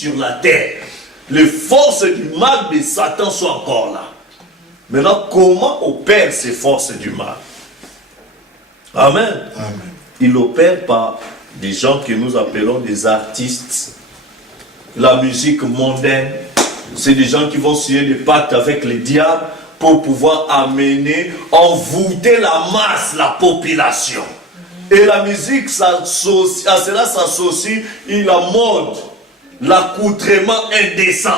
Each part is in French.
sur la terre. Les forces du mal de Satan sont encore là. Maintenant, comment opèrent ces forces du mal? Amen. Amen. Il opère par des gens que nous appelons des artistes. La musique mondaine, c'est des gens qui vont signer des pactes avec les diables pour pouvoir amener, envoûter la masse, la population. Et la musique, à cela s'associe la mode, l'accoutrement indécent,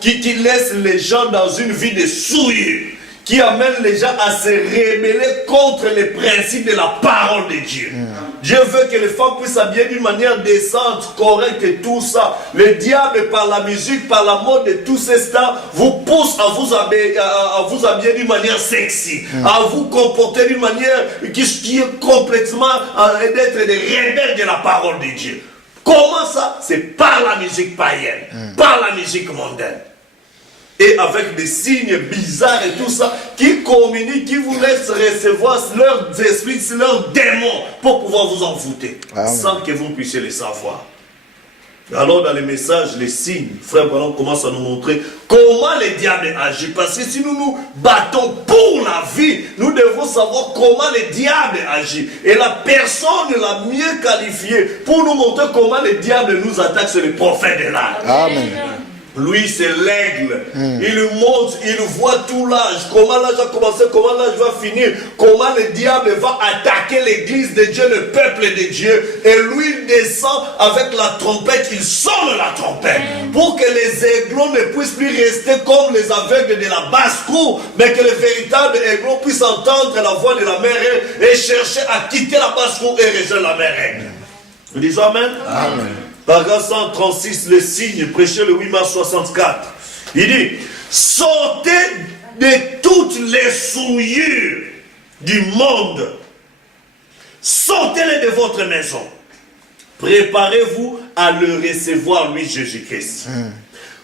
qui laisse les gens dans une vie de souillure, qui amène les gens à se rebeller contre les principes de la parole de Dieu. Dieu veut que les femmes puissent s'habiller d'une manière décente, correcte et tout ça. Le diable, par la musique, par la mode de tous ces stars, vous pousse à vous habiller d'une manière sexy, à vous comporter d'une manière qui est complètement d'être des rebelles de la parole de Dieu. Comment ça? C'est par la musique païenne, par la musique mondaine. Et avec des signes bizarres et tout ça, qui communiquent, qui vous laissent recevoir leurs esprits, leurs démons, pour pouvoir vous envoûter, sans que vous puissiez les savoir. Alors dans les messages, les signes, frère Branham commence à nous montrer comment les diables agissent. Parce que si nous nous battons pour la vie, nous devons savoir comment les diables agissent. Et la personne la mieux qualifiée pour nous montrer comment les diables nous attaquent, c'est le prophète de l'âge. Amen. Lui, c'est l'aigle. Il monte, il voit tout l'âge. Comment l'âge a commencé, comment l'âge va finir. Comment le diable va attaquer l'église de Dieu, le peuple de Dieu. Et lui, il descend avec la trompette. Il sonne la trompette. Pour que les aiglons ne puissent plus rester comme les aveugles de la basse-cour. Mais que les véritables aiglons puissent entendre la voix de la mère et chercher à quitter la basse-cour et rejoindre la mère aigle. Nous disons Amen. Amen. Paragraphe 136, le signe, prêché le 8 mars 64. Il dit, sortez de toutes les souillures du monde. Sortez-les de votre maison. Préparez-vous à le recevoir, lui, Jésus-Christ.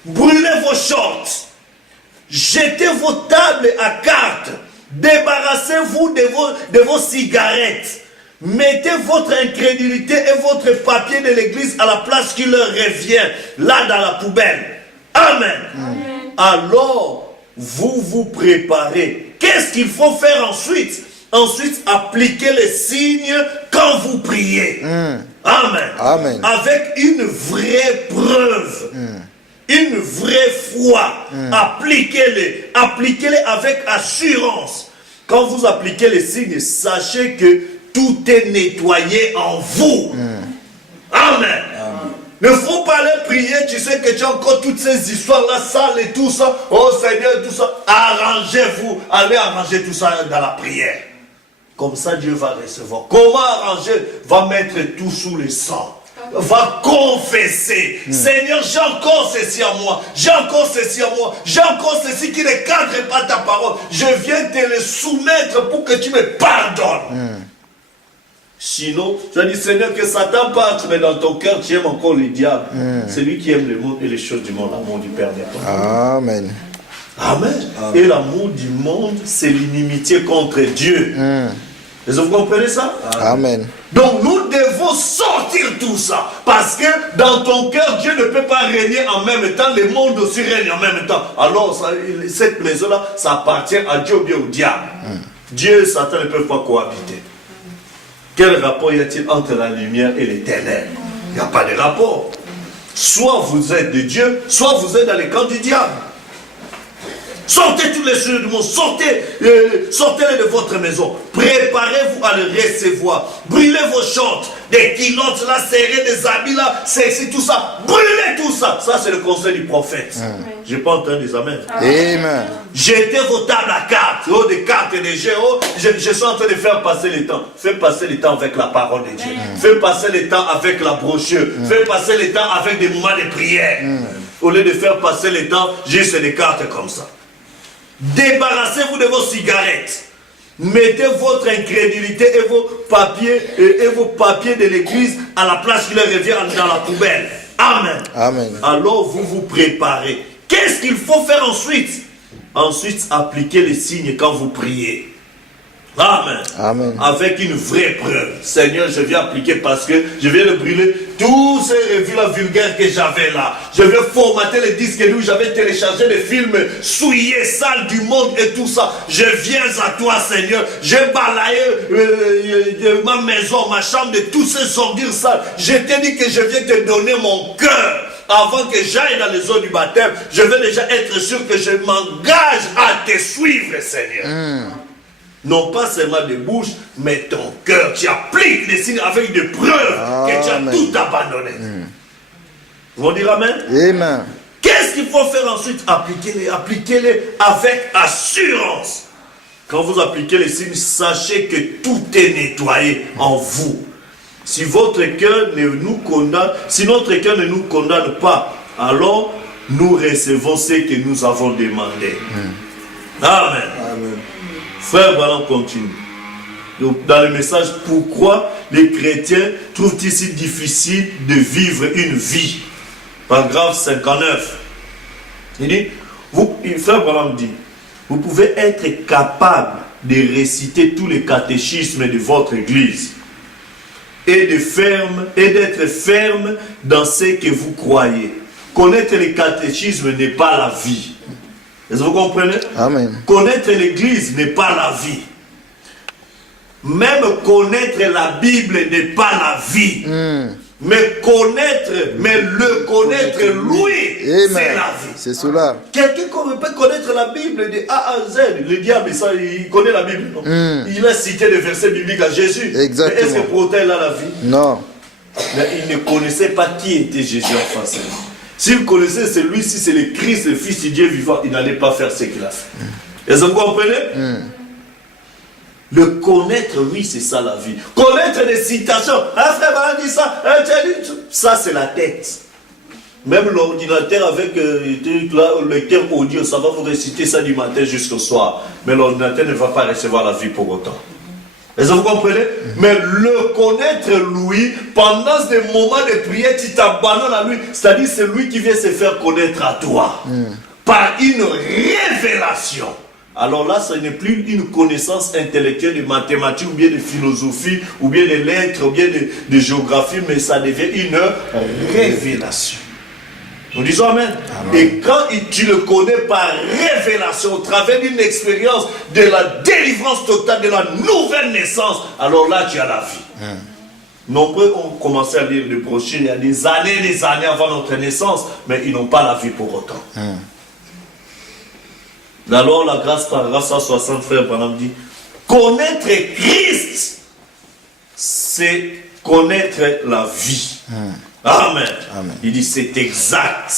Brûlez vos shorts. Jetez vos tables à cartes. Débarrassez-vous de vos cigarettes. Mettez votre incrédulité et votre papier de l'église à la place qui leur revient, là dans la poubelle. Amen. Alors, vous vous préparez. Qu'est-ce qu'il faut faire ensuite? Ensuite, appliquez les signes quand vous priez. Amen. Amen. Avec une vraie preuve. Une vraie foi. Appliquez-les. Appliquez-les avec assurance. Quand vous appliquez les signes, sachez que tout est nettoyé en vous. Amen. Ne faut pas aller prier, tu sais que tu as encore toutes ces histoires-là, sales et tout ça. Oh Seigneur, tout ça. Arrangez-vous. Allez arranger tout ça dans la prière. Comme ça, Dieu va recevoir. Comment arranger? Va mettre tout sous le sang. Va confesser. Seigneur, j'ai encore ceci à moi. J'ai encore ceci à moi. J'ai encore ceci qui ne cadre pas ta parole. Je viens te le soumettre pour que tu me pardonnes. Sinon, tu as dit, Seigneur, que Satan parte, mais dans ton cœur, tu aimes encore le diable. C'est lui qui aime le monde et les choses du monde, l'amour du Père n'est pas. Amen. Amen. Et l'amour du monde, c'est l'inimitié contre Dieu. Est-ce que vous comprenez ça? Amen. Donc, nous devons sortir tout ça. Parce que dans ton cœur, Dieu ne peut pas régner en même temps. Le monde aussi règne en même temps. Alors, cette maison-là, ça appartient à Dieu ou bien au diable. Dieu et Satan ne peuvent pas cohabiter. Quel rapport y a-t-il entre la lumière et les ténèbres? Il n'y a pas de rapport. Soit vous êtes de Dieu, soit vous êtes dans les camps du diable. Sortez tous les sujets du monde, sortez-les de votre maison. Préparez-vous à le recevoir. Brûlez vos shorts, des culottes là, serrées, des habits là, sexy, tout ça. Brûlez tout ça. Ça, c'est le conseil du prophète. Je n'ai pas entendu des amens. Amen. Jetez vos tables à cartes, des cartes et des jeux. Je suis en train de faire passer le temps. Fais passer le temps avec la parole de Dieu. Fais passer le temps avec la brochure. Fais passer le temps avec des moments de prière. Au lieu de faire passer le temps juste des cartes comme ça. Débarrassez-vous de vos cigarettes. Mettez votre incrédulité et vos papiers de l'église à la place qui leur revient dans la poubelle. Amen. Amen. Alors vous vous préparez. Qu'est-ce qu'il faut faire ensuite? Ensuite, appliquez les signes quand vous priez. Amen. Amen. Avec une vraie preuve. Seigneur, je viens appliquer parce que je viens de brûler tous ces revues là, vulgaires que j'avais là. Je viens formater les disques où j'avais téléchargé des films souillés, sales du monde et tout ça. Je viens à toi, Seigneur. J'ai balayé ma maison, ma chambre de tous ces ordures sales. Je t'ai dit que je viens te donner mon cœur. Avant que j'aille dans les eaux du baptême, je veux déjà être sûr que je m'engage à te suivre, Seigneur. Non pas seulement de bouche, mais ton cœur. Tu appliques les signes avec des preuves que tu as tout abandonné. Vous allez dire Amen? Amen. Qu'est-ce qu'il faut faire ensuite? Appliquez-les. Appliquez-les avec assurance. Quand vous appliquez les signes, sachez que tout est nettoyé en vous. Si votre cœur ne nous condamne, si notre cœur ne nous condamne pas, alors nous recevons ce que nous avons demandé. Amen. Amen. Frère Ballon continue. Donc, dans le message, pourquoi les chrétiens trouvent-ils si difficile de vivre une vie? Paragraphe 59. Il dit, Frère Ballon dit, vous pouvez être capable de réciter tous les catéchismes de votre église et d'être ferme dans ce que vous croyez. Connaître les catéchismes n'est pas la vie. Est-ce que vous comprenez? Amen. Connaître l'église n'est pas la vie. Même connaître la Bible n'est pas la vie. Mais le connaître lui, c'est la vie. C'est cela. Quelqu'un peut connaître la Bible de A à Z. Le diable, ça, il connaît la Bible, non? Il a cité des versets bibliques à Jésus. Exactement. Mais est-ce que pour autant il a la vie? Non. Mais il ne connaissait pas qui était Jésus en face. S'il connaissait celui-ci, c'est le Christ, le Fils du Dieu vivant, il n'allait pas faire ce qu'il a fait. Est-ce que vous comprenez? Le connaître, oui, c'est ça la vie. Connaître des citations. Un frère m'a dit ça, ça c'est la tête. Même l'ordinateur avec le lecteur audio, ça va vous réciter ça du matin jusqu'au soir. Mais l'ordinateur ne va pas recevoir la vie pour autant. Est-ce que vous comprenez? Mais le connaître lui, pendant des moments de prière, tu t'abandonnes à lui. C'est-à-dire c'est lui qui vient se faire connaître à toi. Par une révélation. Alors là, ce n'est plus une connaissance intellectuelle de mathématiques, ou bien de philosophie, ou bien de lettres, ou bien de géographie, mais ça devient une révélation. Nous disons Amen. Amen. Et quand tu le connais par révélation, au travers d'une expérience de la délivrance totale, de la nouvelle naissance, alors là tu as la vie. Nombreux ont commencé à lire les brochures il y a des années avant notre naissance, mais ils n'ont pas la vie pour autant. Alors la grâce, paragraphe 160, frère Branham dit, connaître Christ, c'est connaître la vie. Amen. Amen. Il dit c'est exact.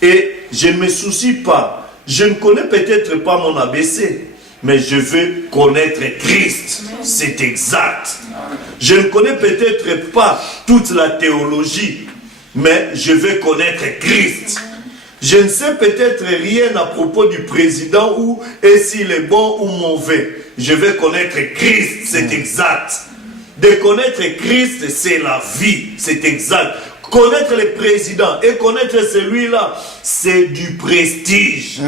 Et je ne me soucie pas. Je ne connais peut-être pas mon ABC, mais je veux connaître Christ. C'est exact. Je ne connais peut-être pas toute la théologie, mais je veux connaître Christ. Je ne sais peut-être rien à propos du président ou et s'il est bon ou mauvais. Je veux connaître Christ. C'est exact. De connaître Christ, c'est la vie, c'est exact. Connaître le président et connaître celui-là, c'est du prestige.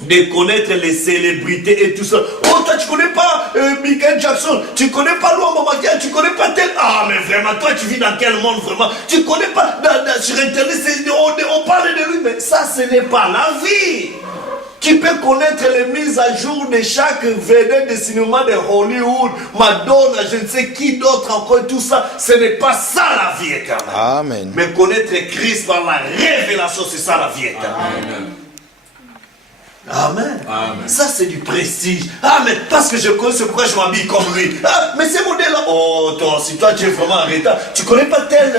De connaître les célébrités et tout ça. Oh, toi, tu connais pas Michael Jackson, tu connais pas Luan Makia, tu connais pas tel. Ah, mais vraiment, toi, tu vis dans quel monde vraiment? Tu connais pas sur Internet, on parle de lui, mais ça, ce n'est pas la vie. Tu peux connaître les mises à jour de chaque vedette de cinéma de Hollywood, Madonna, je ne sais qui d'autre encore, tout ça. Ce n'est pas ça la vie éternelle. Amen. Mais connaître Christ par la révélation, c'est ça la vie éternelle. Amen. Amen. Amen. Ça c'est du prestige. Ah mais parce que je connais ce pourquoi je m'habille comme lui. Ah mais ces modèles-là. Oh toi, si toi tu es vraiment en retard, tu connais pas telle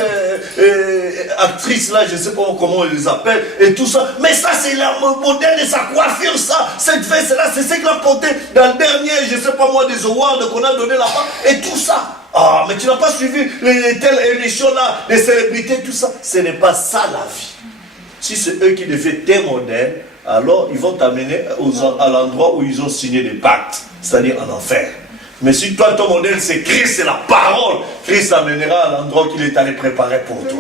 actrice là, je sais pas comment on les appelle et tout ça. Mais ça c'est le modèle de sa coiffure ça. Cette veste là, c'est ce qu'il a porté dans le dernier, je sais pas moi, des awards qu'on a donné là-bas et tout ça. Ah mais tu n'as pas suivi les telles émissions là, les célébrités, tout ça. Ce n'est pas ça la vie. Si c'est eux qui devaient tes modèles, alors ils vont t'amener à l'endroit où ils ont signé des pactes, c'est-à-dire en enfer. Mais si toi, ton modèle, c'est Christ, c'est la parole, Christ t'amènera à l'endroit qu'il est allé préparer pour toi.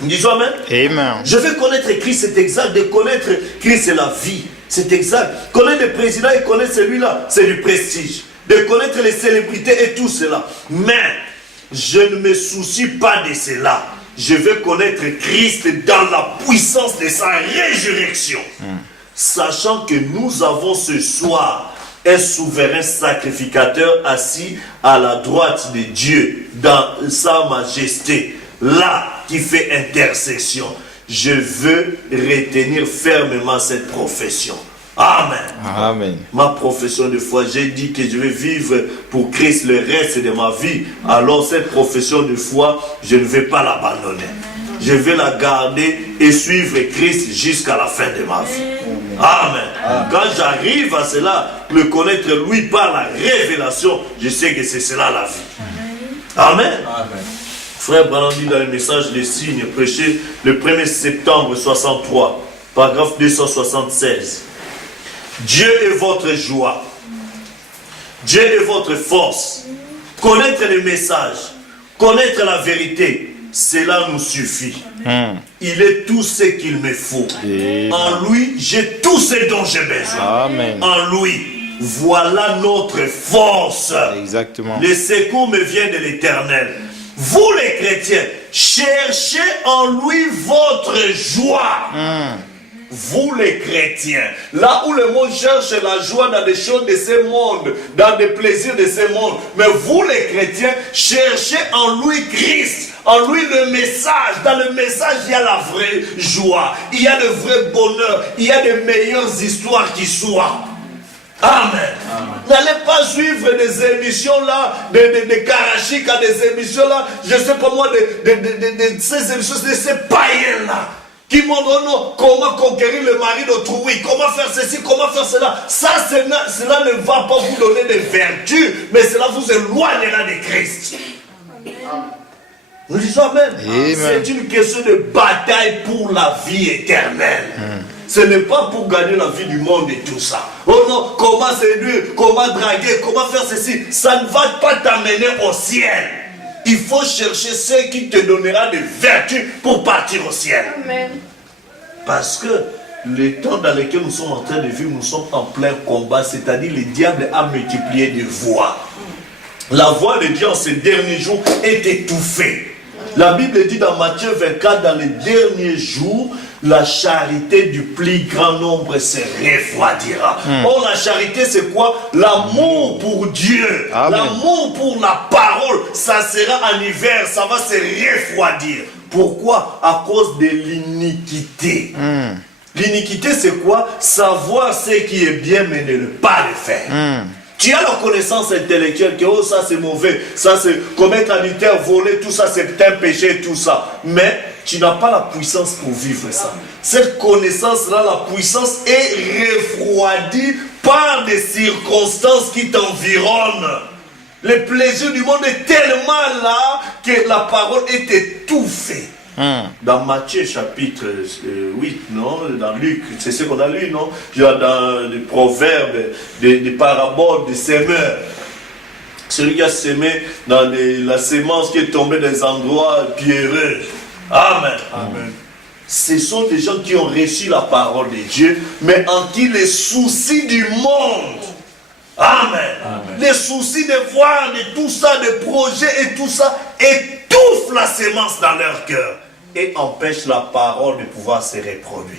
Nous disons Amen. Amen. Je veux connaître Christ, c'est exact. De connaître Christ, c'est la vie. C'est exact. Connaître le président et connaître celui-là, c'est du prestige. De connaître les célébrités et tout cela. Mais je ne me soucie pas de cela. Je veux connaître Christ dans la puissance de sa résurrection. Sachant que nous avons ce soir un souverain sacrificateur assis à la droite de Dieu dans sa majesté, là qui fait intercession. Je veux retenir fermement cette profession. Amen. Amen. Ma profession de foi, j'ai dit que je vais vivre pour Christ le reste de ma vie. Alors cette profession de foi, je ne vais pas l'abandonner. Je vais la garder et suivre Christ jusqu'à la fin de ma vie. Amen. Amen. Quand j'arrive à cela, me connaître lui par la révélation, je sais que c'est cela la vie. Amen. Amen. Frère Branham dit dans le message Les Signes, prêché le 1er septembre 63, paragraphe 276. Dieu est votre joie. Dieu est votre force. Connaître le message, connaître la vérité, cela nous suffit. Il est tout ce qu'il me faut. En lui, j'ai tout ce dont j'ai besoin. Amen. En lui, voilà notre force. Exactement. Le secours me vient de l'Éternel. Vous les chrétiens, cherchez en lui votre joie. Vous les chrétiens, là où le monde cherche la joie dans des choses de ce monde, dans des plaisirs de ce monde, mais vous les chrétiens, cherchez en lui Christ, en lui le message. Dans le message, il y a la vraie joie, il y a le vrai bonheur, il y a de meilleures histoires qui soient. Amen. N'allez pas suivre des émissions là, de Karachik à des émissions là, je sais pas moi, de ces émissions, de ces païens là, qui montrent comment conquérir le mari d'autrui, comment faire ceci, comment faire cela. Ça, cela ne va pas vous donner de vertus, mais cela vous éloignera de Christ. Nous disons Amen. C'est une question de bataille pour la vie éternelle. Ce n'est pas pour gagner la vie du monde et tout ça. Oh non, comment séduire, comment draguer, comment faire ceci. Ça ne va pas t'amener au ciel. Il faut chercher ce qui te donnera des vertus pour partir au ciel. Amen. Parce que le temps dans lequel nous sommes en train de vivre, nous sommes en plein combat. C'est-à-dire le diable a multiplié des voix. La voix de Dieu en ces derniers jours est étouffée. La Bible dit dans Matthieu 24, dans les derniers jours, la charité du plus grand nombre se refroidira. Or, la charité, c'est quoi? L'amour pour Dieu, l'amour pour la parole, ça sera en hiver, ça va se refroidir. Pourquoi? À cause de l'iniquité. L'iniquité, c'est quoi? Savoir ce qui est bien, mais ne pas le faire. Tu as la connaissance intellectuelle que oh, ça c'est mauvais, ça c'est commettre adultère, voler, tout ça c'est un péché, tout ça. Mais tu n'as pas la puissance pour vivre ça. Cette connaissance-là, la puissance est refroidie par des circonstances qui t'environnent. Le plaisir du monde est tellement là que la parole est étouffée. Dans Matthieu chapitre 8, non? Dans Luc, c'est ce qu'on a lu, non? Dans les proverbes, des paraboles, des semeurs. Celui qui a semé dans la sémence qui est tombée dans des endroits pierreux. Amen. Amen. Ce sont des gens qui ont reçu la parole de Dieu, mais en qui les soucis du monde. Amen. Amen. Les soucis de voir, de tout ça, de projets et tout ça, étouffent la sémence dans leur cœur et empêchent la parole de pouvoir se reproduire.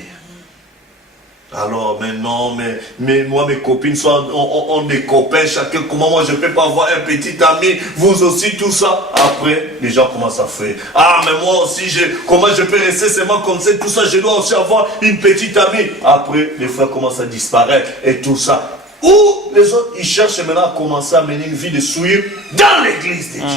Alors, mais non, mais moi, mes copines, on des copains, chacun, comment moi je ne peux pas avoir un petit ami, vous aussi, tout ça. Après, les gens commencent à faire. Ah, mais moi aussi, comment je peux rester seulement comme ça, tout ça, je dois aussi avoir une petite amie. Après, les frères commencent à disparaître et tout ça. Ou les autres, ils cherchent maintenant à commencer à mener une vie de souillure dans l'église de Dieu.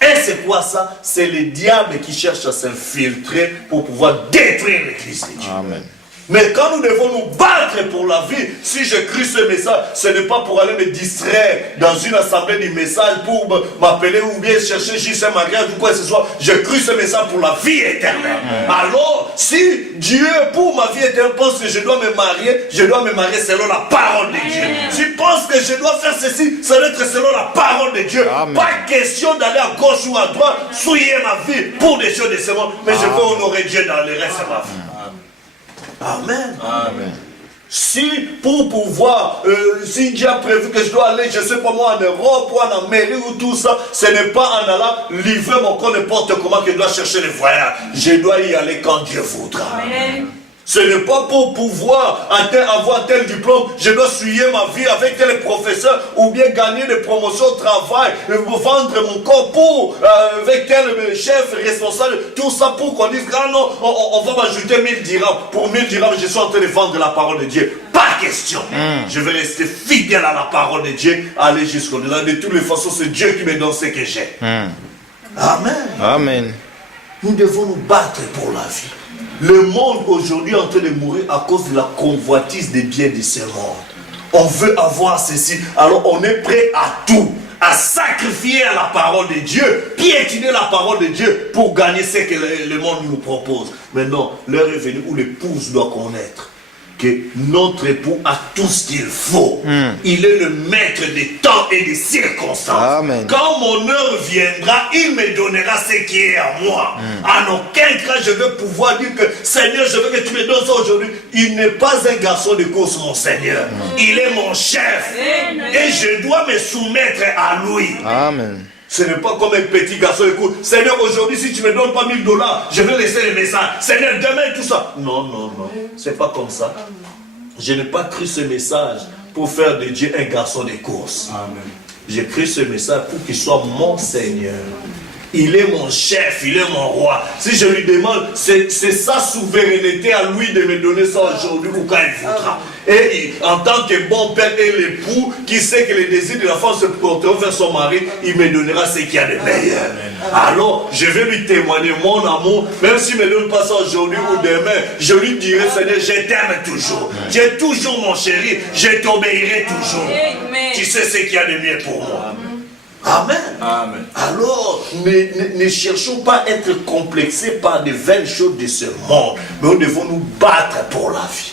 Et c'est quoi ça? C'est le diable qui cherche à s'infiltrer pour pouvoir détruire l'église de Dieu. Amen. Mais quand nous devons nous battre pour la vie, si je crie ce message, ce n'est pas pour aller me distraire dans une assemblée du message pour m'appeler ou bien chercher juste un mariage ou quoi que ce soit. Je crie ce message pour la vie éternelle. Alors, si Dieu, pour ma vie éternelle, pense que je dois me marier selon la parole de Dieu. Si pense que je dois faire ceci, ça doit être selon la parole de Dieu. Amen. Pas question d'aller à gauche ou à droite, souiller ma vie pour des choses de ce monde, mais je veux honorer Dieu dans le reste de ma vie. Amen. Amen. Si pour pouvoir, si Dieu a prévu que je dois aller, je sais pas moi, en Europe ou en Amérique ou tout ça, ce n'est pas en allant livrer mon corps n'importe comment que je dois chercher les voyages. Je dois y aller quand Dieu voudra. Amen. Ce n'est pas pour pouvoir avoir tel diplôme, je dois suivre ma vie avec tel professeur ou bien gagner des promotions au travail, vendre mon corps pour, avec tel chef responsable, tout ça pour qu'on dise, ah non, on va m'ajouter 1000 dirhams. Pour 1000 dirhams, je suis en train de vendre la parole de Dieu. Pas question. Je vais rester fidèle à la parole de Dieu, aller jusqu'au-delà. De toutes les façons, c'est Dieu qui me donne ce que j'ai. Amen. Amen. Nous devons nous battre pour la vie. Le monde aujourd'hui est en train de mourir à cause de la convoitise des biens de ce monde. On veut avoir ceci, alors on est prêt à tout, à sacrifier à la parole de Dieu, piétiner la parole de Dieu pour gagner ce que le monde nous propose. Maintenant, l'heure est venue où l'épouse doit connaître que notre époux a tout ce qu'il faut. Il est le maître des temps et des circonstances. Amen. Quand mon heure viendra, il me donnera ce qui est à moi. En aucun cas, je vais pouvoir dire que Seigneur, je veux que tu me donnes ça aujourd'hui. Il n'est pas un garçon de course, mon Seigneur. Il est mon chef. Et je dois me soumettre à lui. Amen. Ce n'est pas comme un petit garçon, écoute, Seigneur, aujourd'hui, si tu ne me donnes pas 1000 $, je vais laisser le message. Seigneur, demain, tout ça. Non, non, non. C'est pas comme ça. Je n'ai pas cru ce message pour faire de Dieu un garçon de course. Amen. J'ai cru ce message pour qu'il soit mon Seigneur. Il est mon chef, il est mon roi. Si je lui demande, c'est sa souveraineté à lui de me donner ça aujourd'hui ou quand il voudra. Et en tant que bon père et l'époux qui sait que les désirs de la femme se porteront vers son mari, il me donnera ce qu'il y a de meilleur. Alors, je vais lui témoigner mon amour, même s'il ne me donne pas ça aujourd'hui ou demain, je lui dirai, Seigneur, je t'aime toujours. Tu es toujours mon chéri, je t'obéirai toujours. Tu sais ce qu'il y a de mieux pour moi. Amen. Amen. Alors, ne cherchons pas à être complexés par des vaines choses de ce monde, mais nous devons nous battre pour la vie.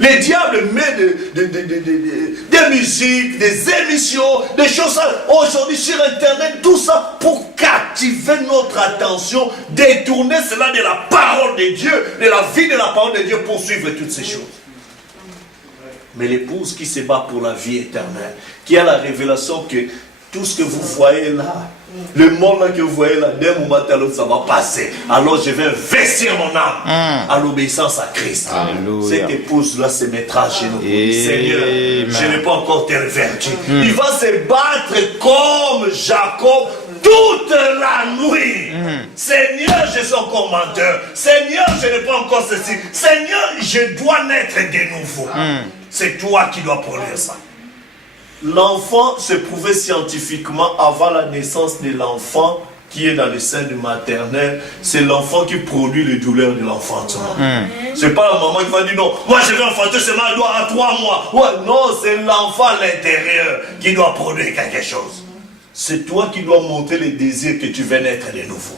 Les diables mettent des musiques, des émissions, des choses aujourd'hui sur Internet, tout ça pour captiver notre attention, détourner cela de la parole de Dieu, de la vie de la parole de Dieu pour suivre toutes ces choses. Mais l'épouse qui se bat pour la vie éternelle, qui a la révélation que tout ce que vous voyez là, le monde là que vous voyez là, d'un moment à l'autre, ça va passer. Alors je vais investir mon âme à l'obéissance à Christ. Alléluia. Cette épouse-là se mettra à genoux. Seigneur, je n'ai pas encore telle vertu. Il va se battre comme Jacob toute la nuit. Seigneur, je suis encore menteur. Seigneur, je n'ai pas encore ceci. Seigneur, je dois naître de nouveau. C'est toi qui dois produire ça. L'enfant se prouvait scientifiquement avant la naissance de l'enfant qui est dans le sein du maternel. C'est l'enfant qui produit les douleurs de l'enfantement. C'est pas la maman qui va dire non, moi je vais enfanter seulement à 3 mois. Ouais, non, c'est l'enfant à l'intérieur qui doit produire quelque chose. C'est toi qui dois montrer les désirs que tu veux naître de nouveau.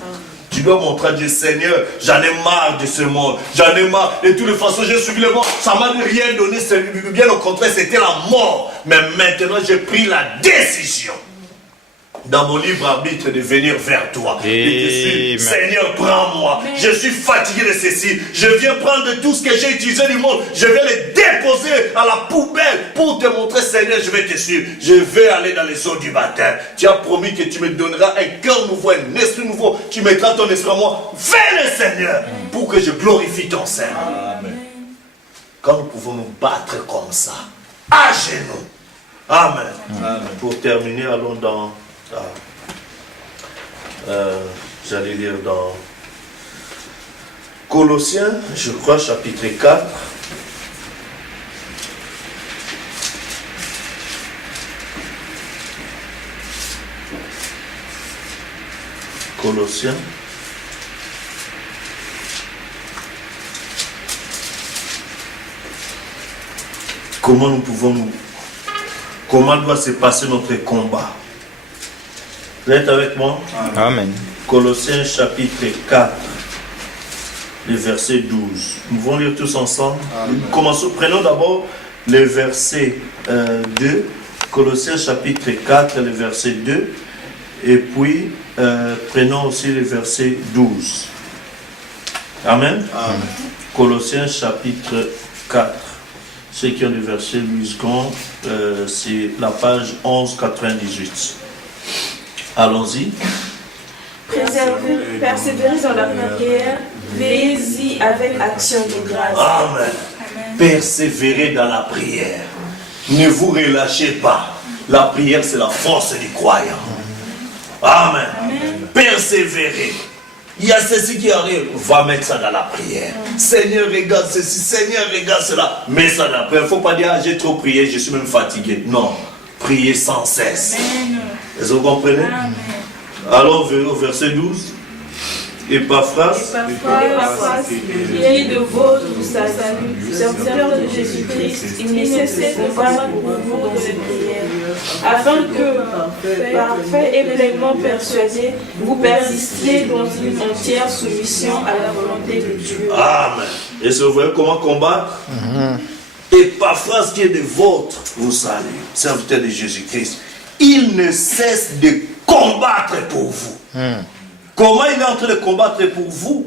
Tu dois montrer à Dieu, Seigneur, j'en ai marre de ce monde. J'en ai marre. De toutes les façons, j'ai suivi le monde. Ça m'a rien donné. Bien au contraire, c'était la mort. Mais maintenant, j'ai pris la décision dans mon libre arbitre de venir vers toi. Et de suivre. Seigneur, prends-moi. Je suis fatigué de ceci. Je viens prendre tout ce que j'ai utilisé du monde. Je vais le déposer à la poubelle pour te montrer, Seigneur, je vais te suivre. Je vais aller dans les eaux du baptême. Tu as promis que tu me donneras un cœur nouveau, un esprit nouveau. Tu mettras ton esprit en moi. Fais-le, Seigneur, pour que je glorifie ton Seigneur. Amen. Quand nous pouvons nous battre comme ça, à genoux. Amen. Amen. Pour terminer, allons dans... j'allais lire dans Colossiens, je crois, chapitre 4. Colossiens. Comment nous pouvons comment doit se passer notre combat? Vous êtes avec moi? Amen. Colossiens chapitre 4, le verset 12. Nous allons lire tous ensemble. Commençons, prenons d'abord le verset 2. Colossiens chapitre 4, le verset 2. Et puis, prenons aussi le verset 12. Amen. Amen. Colossiens chapitre 4. Ceux qui ont le verset Louis Gon, c'est la page 1198. Allons-y. Persévérez dans la prière, veillez-y avec action de grâce. Amen. Persévérez dans la prière. Ne vous relâchez pas. La prière, c'est la force du croyant. Amen. Persévérez. Il y a ceci qui arrive, va mettre ça dans la prière. Seigneur, regarde ceci, Seigneur, regarde cela. Mets ça dans la prière. Il ne faut pas dire, ah, j'ai trop prié, je suis même fatigué. Non, priez sans cesse. Est-ce que vous comprenez? Alors, au verset 12. Épaphras, il est de votre salut, serviteur de Jésus-Christ, il nécessite de combattre pour vous dans les prières, afin que, parfait et pleinement persuadé, vous persistiez dans une entière soumission à la volonté de Dieu. Amen. Et vous voyez comment combattre? Épaphras qui est de votre, vous salue, serviteur de Jésus-Christ. Il ne cesse de combattre pour vous. Comment il est en train de combattre pour vous?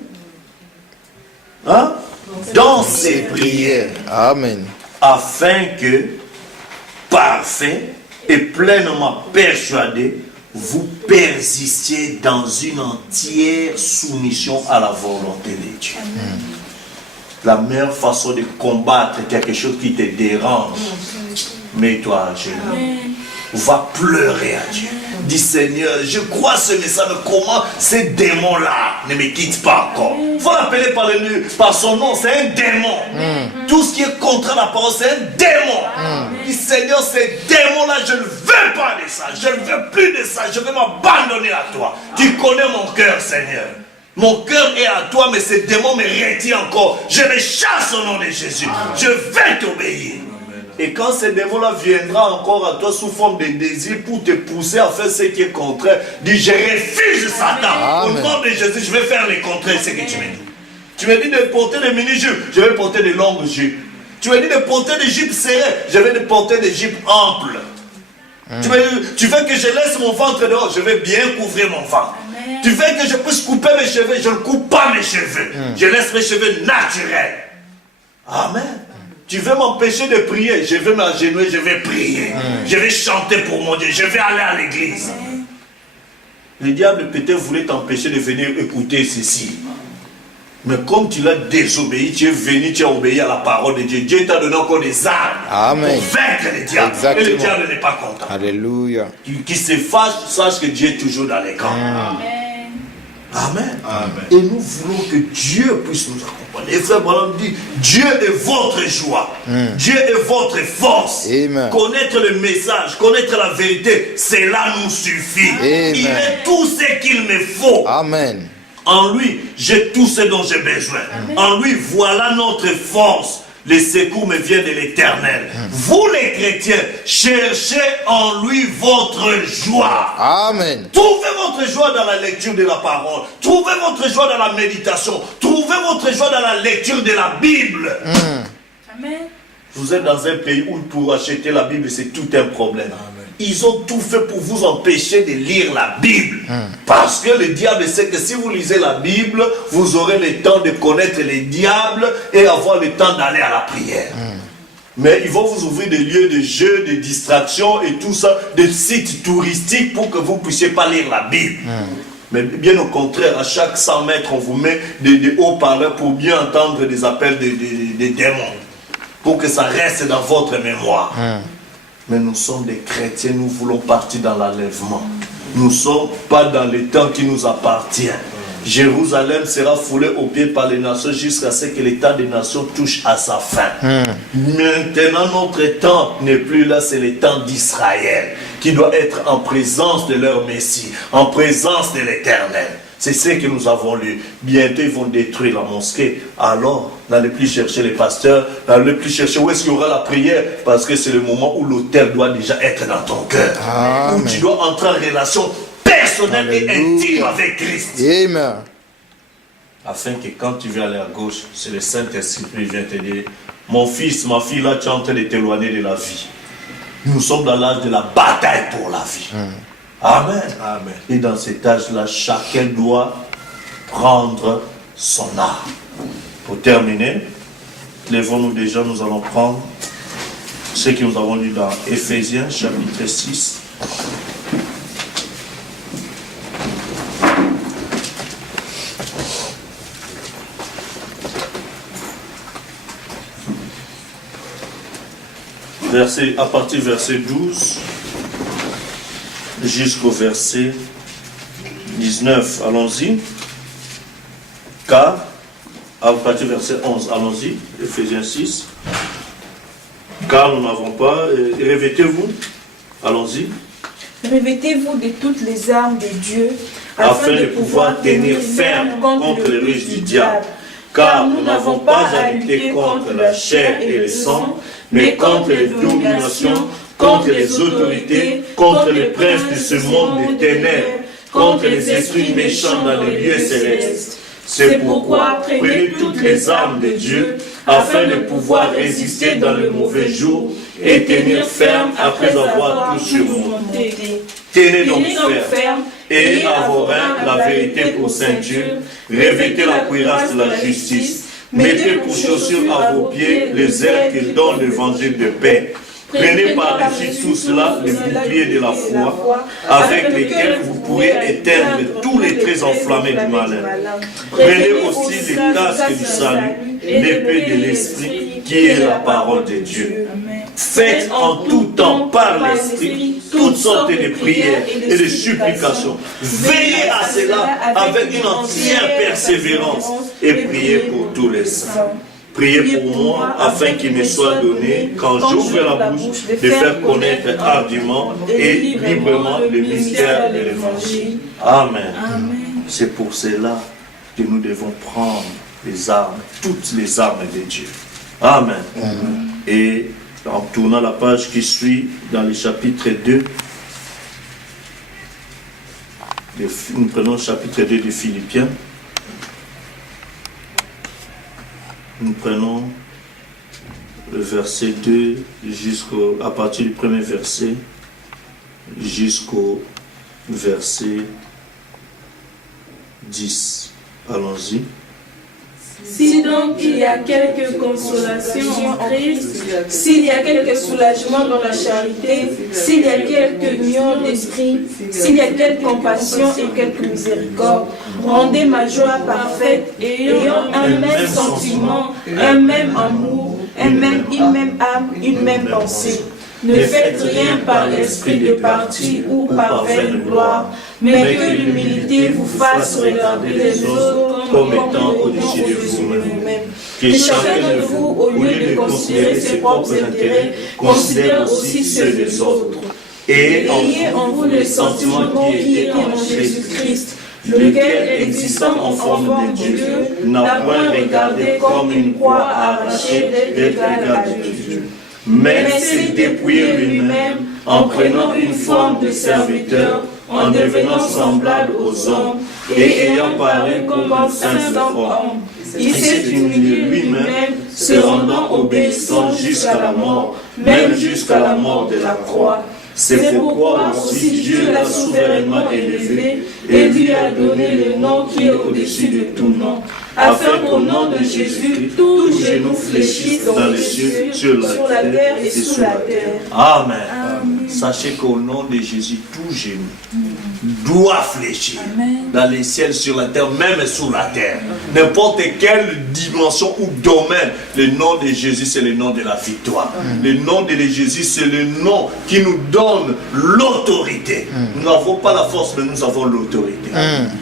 Hein? Dans ses prières. Amen. Afin que, parfait et pleinement persuadé, vous persistiez dans une entière soumission à la volonté de Dieu. La meilleure façon de combattre quelque chose qui te dérange, mets-toi à genoux. Va pleurer à Dieu. Dis Seigneur, je crois ce message, mais comment ces démons-là ne me quittent pas encore? Il faut l'appeler par son nom, c'est un démon. Tout ce qui est contre la parole, c'est un démon. Dis Seigneur, ces démons-là, je ne veux pas de ça, je ne veux plus de ça, je veux m'abandonner à toi. Tu connais mon cœur, Seigneur. Mon cœur est à toi, mais ces démons me retiennent encore. Je les chasse au nom de Jésus. Je vais t'obéir. Et quand ce démon-là viendra encore à toi sous forme de désir pour te pousser à faire ce qui est contraire, dis je refuse Satan. Au nom de Jésus, je vais faire le contraire, ce que tu me dis. Tu me dis de porter des mini-jupes, je vais porter des longues jupes. Tu me dis de porter des jupes serrées, je vais porter des jupes amples. Tu veux que je laisse mon ventre dehors, je vais bien couvrir mon ventre. Tu veux que je puisse couper mes cheveux, je ne coupe pas mes cheveux. Je laisse mes cheveux naturels. Amen. Tu veux m'empêcher de prier, je vais m'agenouiller, je vais prier. Je vais chanter pour mon Dieu, je vais aller à l'église. Le diable peut-être voulait t'empêcher de venir écouter ceci. Mais comme tu l'as désobéi, tu es venu, tu as obéi à la parole de Dieu. Dieu t'a donné encore des armes pour vaincre le diable. Exactement. Et le diable n'est pas content. Alléluia. Qui se fâche, sache que Dieu est toujours dans les camps. Amen. Amen. Et nous voulons que Dieu puisse nous accompagner. Et frère Branham dit, Dieu est votre joie. Dieu est votre force. Amen. Connaître le message, connaître la vérité, cela nous suffit. Amen. Il est tout ce qu'il me faut. Amen. En lui, j'ai tout ce dont j'ai besoin. Amen. En lui, voilà notre force. Le secours me vient de l'Éternel. Vous les chrétiens, cherchez en lui votre joie. Amen. Trouvez votre joie dans la lecture de la parole. Trouvez votre joie dans la méditation. Trouvez votre joie dans la lecture de la Bible. Amen. Vous êtes dans un pays où pour acheter la Bible, c'est tout un problème. Amen. Ils ont tout fait pour vous empêcher de lire la Bible. Parce que le diable sait que si vous lisez la Bible, vous aurez le temps de connaître les diables et avoir le temps d'aller à la prière. Mais ils vont vous ouvrir des lieux de jeu, de distraction et tout ça, des sites touristiques pour que vous ne puissiez pas lire la Bible. Mais bien au contraire, à chaque 100 mètres, on vous met des haut-parleurs pour bien entendre des appels des démons. Pour que ça reste dans votre mémoire. Mais nous sommes des chrétiens, nous voulons partir dans l'enlèvement. Nous ne sommes pas dans le temps qui nous appartient. Jérusalem sera foulée aux pieds par les nations jusqu'à ce que l'état des nations touche à sa fin. Maintenant, notre temps n'est plus là, c'est le temps d'Israël, qui doit être en présence de leur Messie, en présence de l'Éternel. C'est ce que nous avons lu. Bientôt, ils vont détruire la mosquée. Alors, n'allez plus chercher les pasteurs, n'allez plus chercher où est-ce qu'il y aura la prière, parce que c'est le moment où l'autel doit déjà être dans ton cœur. Amen. Où tu dois entrer en relation personnelle et intime avec Christ. Amen. Afin que quand tu veux aller à gauche, c'est le Saint-Esprit qui vient te dire, mon fils, ma fille, là, tu es en train de t'éloigner de la vie. Nous sommes dans l'âge de la bataille pour la vie. Amen. Amen. Et dans cet âge-là, chacun doit prendre son arme. Pour terminer, lèvons-nous déjà, nous allons prendre ce que nous avons lu dans Éphésiens chapitre 6. À partir du verset 12 jusqu'au verset 19. Allons-y. Car, à partir du verset 11, allons-y, Éphésiens 6. Car nous n'avons pas, revêtez-vous, allons-y. Revêtez-vous de toutes les armes de Dieu, afin de pouvoir tenir ferme contre les ruses du diable. Car nous n'avons pas à lutter contre la chair et le sang, mais contre les dominations, contre les autorités, contre les princes de ce monde des ténèbres, contre les esprits méchants dans les lieux célestes. C'est pourquoi prenez toutes les armes de Dieu, afin de pouvoir résister dans le mauvais jour et tenir ferme après avoir tout surmonté. Tenez donc ferme, et à vos reins la vérité pour ceinture, revêtez la cuirasse de la justice, mettez pour chaussures à vos pieds les ailes qui donnent l'évangile de paix. Prenez par-dessus tout cela le bouclier de la foi, avec lesquels vous pourrez éteindre tous les traits enflammés du malin. Prenez aussi le casque du salut, l'épée de l'esprit, qui est la parole de Dieu. Faites en tout temps par l'esprit toutes sortes de prières et de supplications. Veillez à cela avec une entière persévérance et priez pour tous les saints. Priez pour moi afin qu'il me soit donné, quand j'ouvre la bouche, de faire connaître hardiment et librement le mystère de l'Évangile. Amen. C'est pour cela que nous devons prendre les armes, toutes les armes de Dieu. Amen. Et en tournant la page qui suit dans le chapitre 2, nous prenons le chapitre 2 de Philippiens. Nous prenons le verset 2 à partir du premier verset jusqu'au verset 10. Allons-y. Si donc il y a quelque consolation en Christ, s'il y a quelque soulagement dans la charité, s'il y a quelque union d'esprit, s'il y a quelque compassion et quelque miséricorde, rendez ma joie parfaite, ayant un même sentiment, un même amour, une même âme, une même pensée. Ne faites rien par l'esprit de parti ou par vaine gloire, mais que l'humilité vous fasse regarder les autres comme étant au-dessus de vous-même. Que chacun de vous, au lieu de considérer ses propres intérêts, considère aussi ceux des autres. Et ayez en vous le sentiment qui est en Jésus-Christ, lequel, existant en forme de Dieu, n'a point regardé comme une croix arrachée d'être égal à Dieu, mais s'est dépouillé lui-même en prenant une forme de serviteur, en devenant semblable aux hommes, et ayant paru comme un simple homme. Il s'est humilié lui-même, se rendant obéissant jusqu'à la mort, même jusqu'à la mort de la croix. C'est pourquoi aussi Dieu l'a souverainement élevé et lui a donné le nom qui est au-dessus de tout nom, afin qu'au nom de Jésus, tout genou fléchisse dans les cieux, sur la terre et sous la terre. Amen. Sachez qu'au nom de Jésus, tout genou doit fléchir dans les ciels, sur la terre, même sous la terre. N'importe quelle dimension ou domaine, le nom de Jésus, c'est le nom de la victoire. Le nom de Jésus, c'est le nom qui nous donne l'autorité. Nous n'avons pas la force, mais nous avons l'autorité.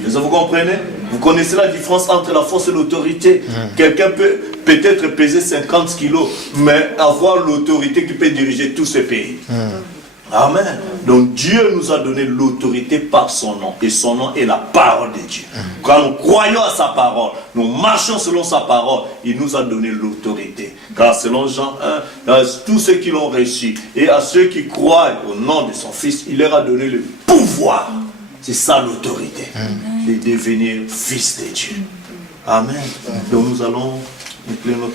Vous comprenez? Vous connaissez la différence entre la force et l'autorité. Quelqu'un peut peut-être peser 50 kilos, mais avoir l'autorité qui peut diriger tous ces pays. Amen. Donc Dieu nous a donné l'autorité par son nom. Et son nom est la parole de Dieu. Quand nous croyons à sa parole, nous marchons selon sa parole, il nous a donné l'autorité. Car selon Jean 1, à tous ceux qui l'ont reçu et à ceux qui croient au nom de son Fils, il leur a donné le pouvoir. C'est ça l'autorité. De devenir fils de Dieu. Amen. Donc nous allons nous noter.